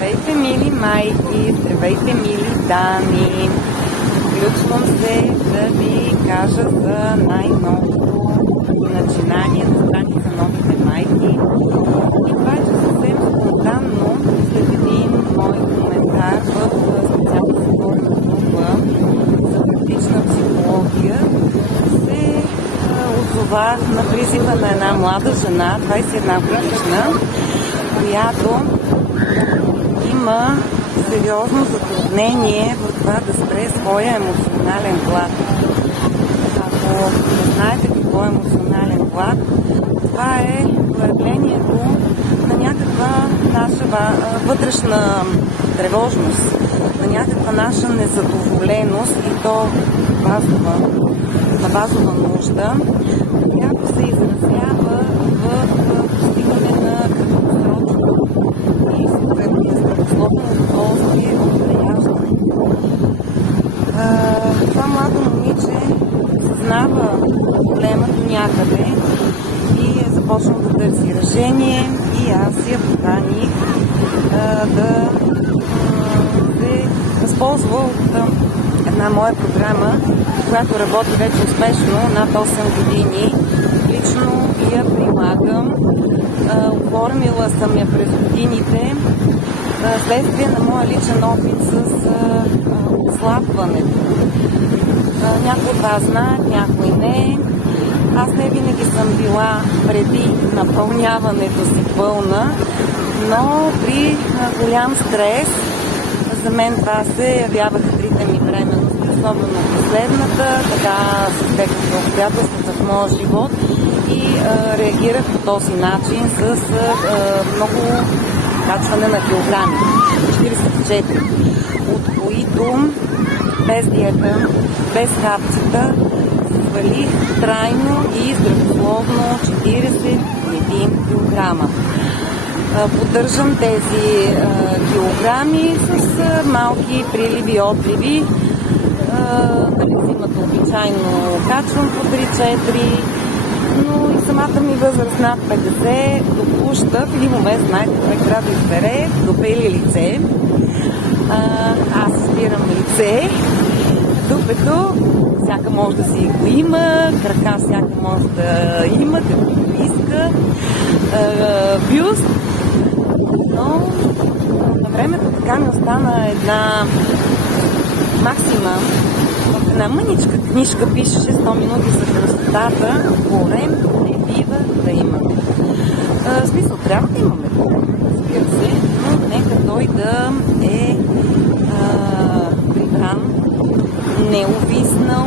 Здравейте, мили майки, здравейте, мили дами. Включвам се да ви кажа за най-новото начинание на страница Новите майки. И това е, че съвсем спонтанно, след един мой коментар в специална съборна група за практична психология, се отзовах на призива на една млада жена, 21 годишна, която има сериозно затруднение в това да спре своя емоционален глад. Ако не знаете какво е емоционален глад, това е проявлението на някаква наша вътрешна тревожност, на някаква наша незадоволеност и то на базова нужда, която се изразява в постигане на краткосрочно и здравословно удоволствие от наяждане. Това младо момиче съзнава проблема до някъде и е започнал да търси решение, и аз я поканих да се възползва от една моя програма, която работи вече успешно над 8 години. Лично я прилагам. Оформила съм я през годините следствие на моя личен опит с отслабването. Някои от вас знаят, някои не. Аз не винаги съм била преди напълняването си пълна, но при голям стрес за мен това се явяваха трите ми бременности, особено последната, така се стекоха обстоятелствата в моя живот и реагирах по този начин с много качване на килограми, 44, от които без диета, без хапчета, свалих трайно и здравословно 41 килограма. Поддържам тези килограми с малки приливи и отливи. Зимата обичайно качвам по 3-4, но и самата ми възраст над 50 допуща в един момент, знаете, човек трябва да избере допели лице. Аз избирам лице, докато всяка може да си го има, крака всяка може да има, както иска, бюст. Но на времето така ми остана една максима. В една мъничка книжка пишеше 100 минути за красотата. Корем не бива да имаме. В смисъл, трябва да имаме корем, разбира се, но нека той да е прибран, неувиснал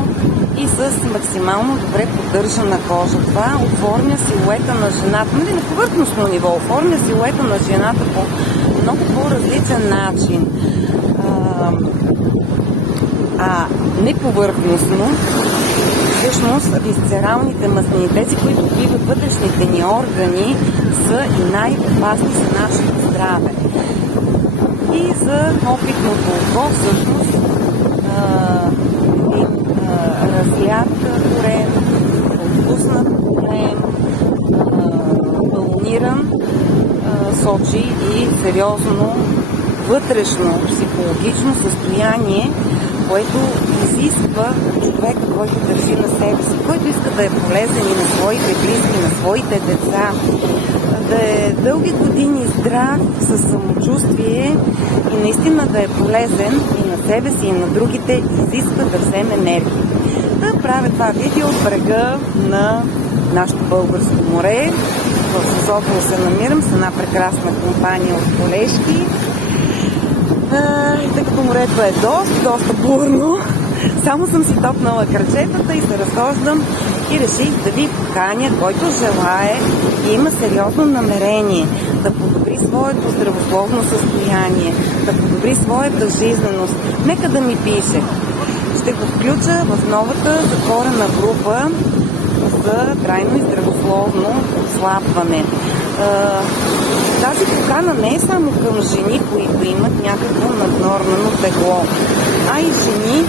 и с максимално добре поддържана кожа. Това оформя силуета на жената, на повърхностно ниво, оформя силуета на жената по много по-различен начин. Не повърхностно, всъщност висцералните мазнини, тези, които биват вътрешните ни органи, са и най-опасни за нашето здраве. И за опитното око, всъщност, разлят корем, отпуснат корем, балониран, сочи и сериозно вътрешно психологично състояние, което изисква човек, който държи на себе си, който иска да е полезен и на своите близки, на своите деца, да е дълги години здрав, със самочувствие и наистина да е полезен и на себе си, и на другите, изисква да вземе енергия. Да правя това видео от брега на нашето българско море. В Созопол се намирам с една прекрасна компания от колежки. Тъй като морето е доста бурно, само съм си топнала крачетата и се разхождам и реших да ви поканя, който желае и има сериозно намерение да подобри своето здравословно състояние, да подобри своята жизненост. Нека да ми пише. Ще го включа в новата затворена група за трайно и здравословно отслабване. Тази покана не е само към жени, които имат някакво наднормено тегло, а и жени,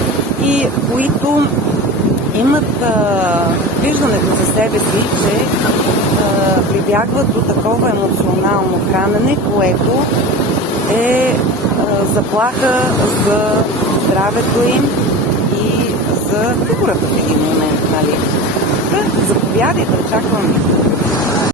които имат виждането за себе си, че прибягват до такова емоционално хранене, което е заплаха за здравето им и за фигурата в един момент, нали? Заповядайте, очаквам ви.